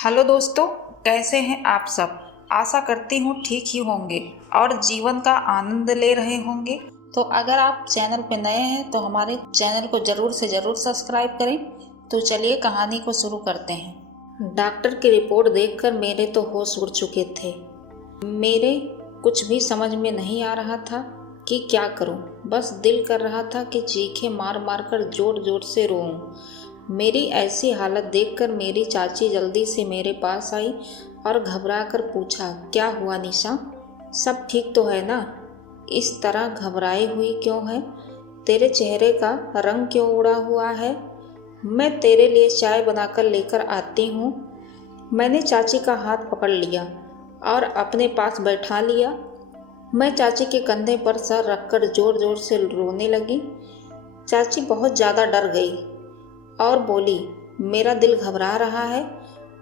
Hello दोस्तों, कैसे हैं आप सब। आशा करती हूँ ठीक ही होंगे और जीवन का आनंद ले रहे होंगे। तो अगर आप चैनल पे नए हैं तो हमारे चैनल को ज़रूर से ज़रूर सब्सक्राइब करें। तो चलिए कहानी को शुरू करते हैं। डॉक्टर की रिपोर्ट देखकर मेरे तो होश उड़ चुके थे। मेरे कुछ भी समझ में नहीं आ रहा था कि क्या करूं। बस दिल कर रहा था कि चीखें मार मार कर जोर जोर से रोऊं। मेरी ऐसी हालत देखकर मेरी चाची जल्दी से मेरे पास आई और घबरा कर पूछा, क्या हुआ निशा, सब ठीक तो है ना? इस तरह घबराई हुई क्यों है? तेरे चेहरे का रंग क्यों उड़ा हुआ है? मैं तेरे लिए चाय बनाकर लेकर आती हूँ। मैंने चाची का हाथ पकड़ लिया और अपने पास बैठा लिया। मैं चाची के कंधे पर सर रखकर जोर जोर से रोने लगी। चाची बहुत ज़्यादा डर गई और बोली, मेरा दिल घबरा रहा है,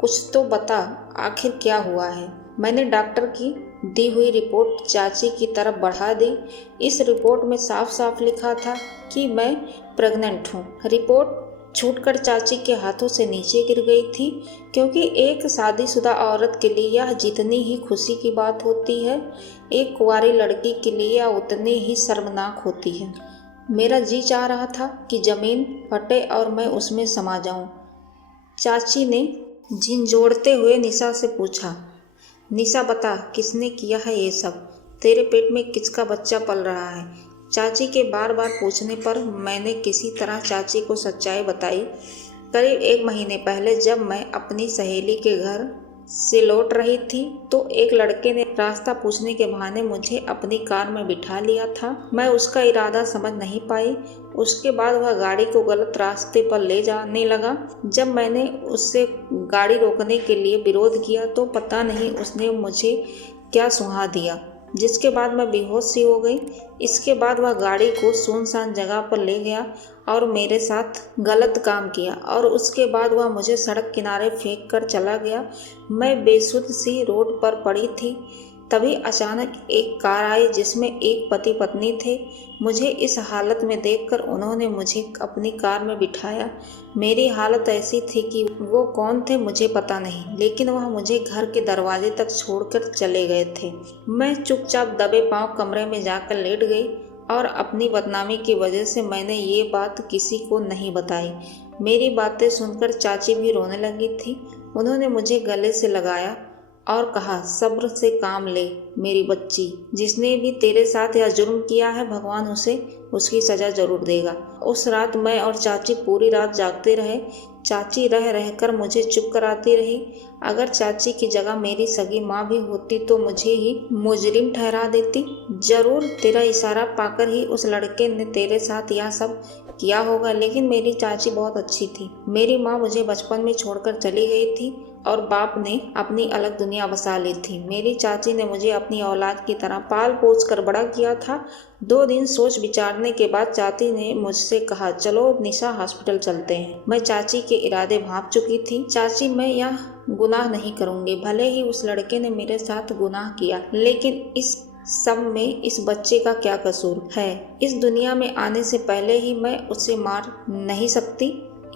कुछ तो बता, आखिर क्या हुआ है? मैंने डॉक्टर की दी हुई रिपोर्ट चाची की तरफ बढ़ा दी। इस रिपोर्ट में साफ साफ लिखा था कि मैं प्रेग्नेंट हूँ। रिपोर्ट छूटकर चाची के हाथों से नीचे गिर गई थी, क्योंकि एक शादीशुदा औरत के लिए यह जितनी ही खुशी की बात होती है, एक कुंवारी लड़की के लिए यह उतनी ही शर्मनाक होती है। मेरा जी चाह रहा था कि जमीन फटे और मैं उसमें समा जाऊं। चाची ने झिंझोड़ते हुए निशा से पूछा, निशा बता, किसने किया है ये सब? तेरे पेट में किसका बच्चा पल रहा है? चाची के बार बार पूछने पर मैंने किसी तरह चाची को सच्चाई बताई। करीब 1 महीने पहले जब मैं अपनी सहेली के घर से लौट रही थी तो एक लड़के ने रास्ता पूछने के बहाने मुझे अपनी कार में बिठा लिया था। मैं उसका इरादा समझ नहीं पाई। उसके बाद वह गाड़ी को गलत रास्ते पर ले जाने लगा। जब मैंने उससे गाड़ी रोकने के लिए विरोध किया तो पता नहीं उसने मुझे क्या सुहा दिया, जिसके बाद मैं बेहोश सी हो गई। इसके बाद वह गाड़ी को सुनसान जगह पर ले गया और मेरे साथ गलत काम किया और उसके बाद वह मुझे सड़क किनारे फेंक कर चला गया। मैं बेसुध सी रोड पर पड़ी थी। तभी अचानक एक कार आई जिसमें एक पति पत्नी थे। मुझे इस हालत में देखकर उन्होंने मुझे अपनी कार में बिठाया। मेरी हालत ऐसी थी कि वो कौन थे मुझे पता नहीं, लेकिन वह मुझे घर के दरवाजे तक छोड़कर चले गए थे। मैं चुपचाप दबे पांव कमरे में जाकर लेट गई और अपनी बदनामी की वजह से मैंने ये बात किसी को नहीं बताई। मेरी बातें सुनकर चाची भी रोने लगी थी। उन्होंने मुझे गले से लगाया और कहा, सब्र से काम ले मेरी बच्ची, जिसने भी तेरे साथ यह जुर्म किया है भगवान उसे उसकी सज़ा जरूर देगा। उस रात मैं और चाची पूरी रात जागते रहे। चाची रह रहकर मुझे चुप कराती रही। अगर चाची की जगह मेरी सगी माँ भी होती तो मुझे ही मुजरिम ठहरा देती। जरूर तेरा इशारा पाकर ही उस लड़के ने तेरे साथ यह सब किया होगा, लेकिन मेरी चाची बहुत अच्छी थी। मेरी माँ मुझे बचपन में छोड़कर चली गई थी और बाप ने अपनी अलग दुनिया बसा ली थी। मेरी चाची ने मुझे अपनी औलाद की तरह पाल पोस कर बड़ा किया था। 2 दिन सोच विचारने के बाद चाची ने मुझसे कहा, चलो निशा हॉस्पिटल चलते हैं। मैं चाची के इरादे भांप चुकी थी। चाची, मैं यह गुनाह नहीं करूँगी। भले ही उस लड़के ने मेरे साथ गुनाह किया, लेकिन इस सब में इस बच्चे का क्या कसूर है? इस दुनिया में आने से पहले ही मैं उसे मार नहीं सकती?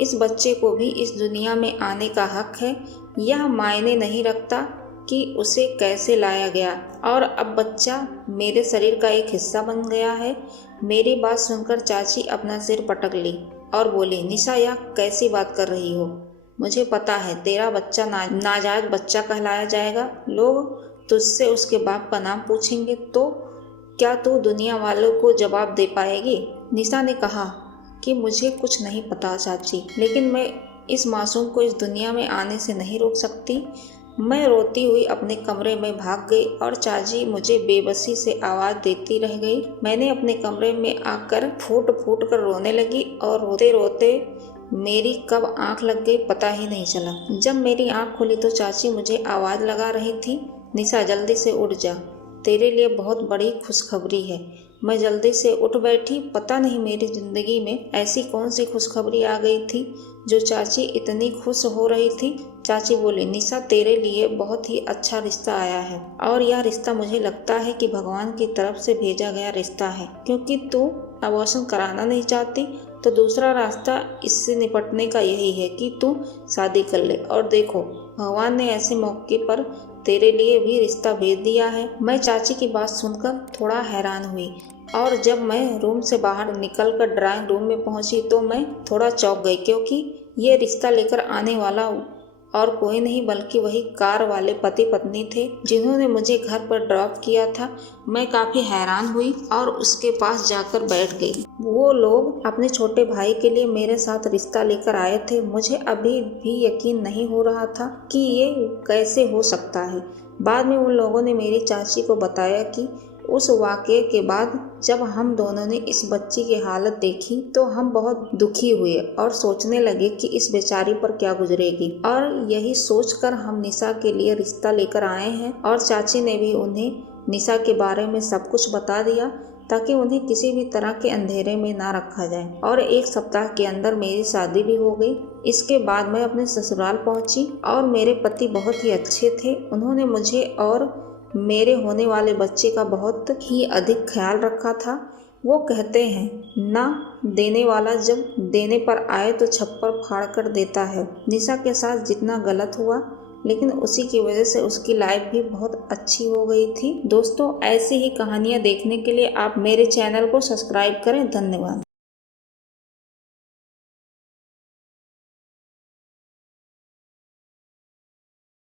इस बच्चे को भी इस दुनिया में आने का हक है। यह मायने नहीं रखता कि उसे कैसे लाया गया, और अब बच्चा मेरे शरीर का एक हिस्सा बन गया है। मेरी बात सुनकर चाची अपना सिर पटक ली और बोली, निशा, यह कैसी बात कर रही हो? मुझे पता है तेरा बच्चा नाजायज बच्चा कहलाया जाएगा। लोग तुझसे उसके बाप का नाम पूछेंगे तो क्या तू दुनिया वालों को जवाब दे पाएगी? निशा ने कहा कि मुझे कुछ नहीं पता चाची, लेकिन मैं इस मासूम को इस दुनिया में आने से नहीं रोक सकती। मैं रोती हुई अपने कमरे में भाग गई और चाची मुझे बेबसी से आवाज़ देती रह गई। मैंने अपने कमरे में आकर फूट फूट कर रोने लगी और रोते रोते मेरी कब आंख लग गई पता ही नहीं चला। जब मेरी आंख खुली तो चाची मुझे आवाज़ लगा रही थी, निशा जल्दी से उठ जा, तेरे लिए बहुत बड़ी खुशखबरी है। मैं जल्दी से उठ बैठी। पता नहीं मेरी ज़िंदगी में ऐसी कौन सी खुशखबरी आ गई थी जो चाची इतनी खुश हो रही थी। चाची बोली, निशा, तेरे लिए बहुत ही अच्छा रिश्ता आया है और यह रिश्ता मुझे लगता है कि भगवान की तरफ से भेजा गया रिश्ता है। क्योंकि तू अबॉर्शन कराना नहीं चाहती तो दूसरा रास्ता इससे निपटने का यही है कि तू शादी कर ले। और देखो, भगवान ने ऐसे मौके पर तेरे लिए भी रिश्ता भेज दिया है। मैं चाची की बात सुनकर थोड़ा हैरान हुई और जब मैं रूम से बाहर निकलकर ड्राइंग रूम में पहुंची तो मैं थोड़ा चौंक गई, क्योंकि ये रिश्ता लेकर आने वाला और कोई नहीं बल्कि वही कार वाले पति पत्नी थे जिन्होंने मुझे घर पर ड्रॉप किया था। मैं काफ़ी हैरान हुई और उसके पास जाकर बैठ गई। वो लोग अपने छोटे भाई के लिए मेरे साथ रिश्ता लेकर आए थे। मुझे अभी भी यकीन नहीं हो रहा था कि ये कैसे हो सकता है। बाद में उन लोगों ने मेरी चाची को बताया कि उस वाक़ये के बाद जब हम दोनों ने इस बच्ची की हालत देखी तो हम बहुत दुखी हुए और सोचने लगे कि इस बेचारी पर क्या गुजरेगी। और यही सोचकर हम निशा के लिए रिश्ता लेकर आए हैं और चाची ने भी उन्हें निशा के बारे में सब कुछ बता दिया ताकि उन्हें किसी भी तरह के अंधेरे में ना रखा जाए। और 1 सप्ताह के अंदर मेरी शादी भी हो गई। इसके बाद मैं अपने ससुराल पहुंची और मेरे पति बहुत ही अच्छे थे। उन्होंने मुझे और मेरे होने वाले बच्चे का बहुत ही अधिक ख्याल रखा था। वो कहते हैं ना, देने वाला जब देने पर आए तो छप्पर फाड़ कर देता है। निशा के साथ जितना गलत हुआ, लेकिन उसी की वजह से उसकी लाइफ भी बहुत अच्छी हो गई थी। दोस्तों, ऐसी ही कहानियाँ देखने के लिए आप मेरे चैनल को सब्सक्राइब करें। धन्यवाद।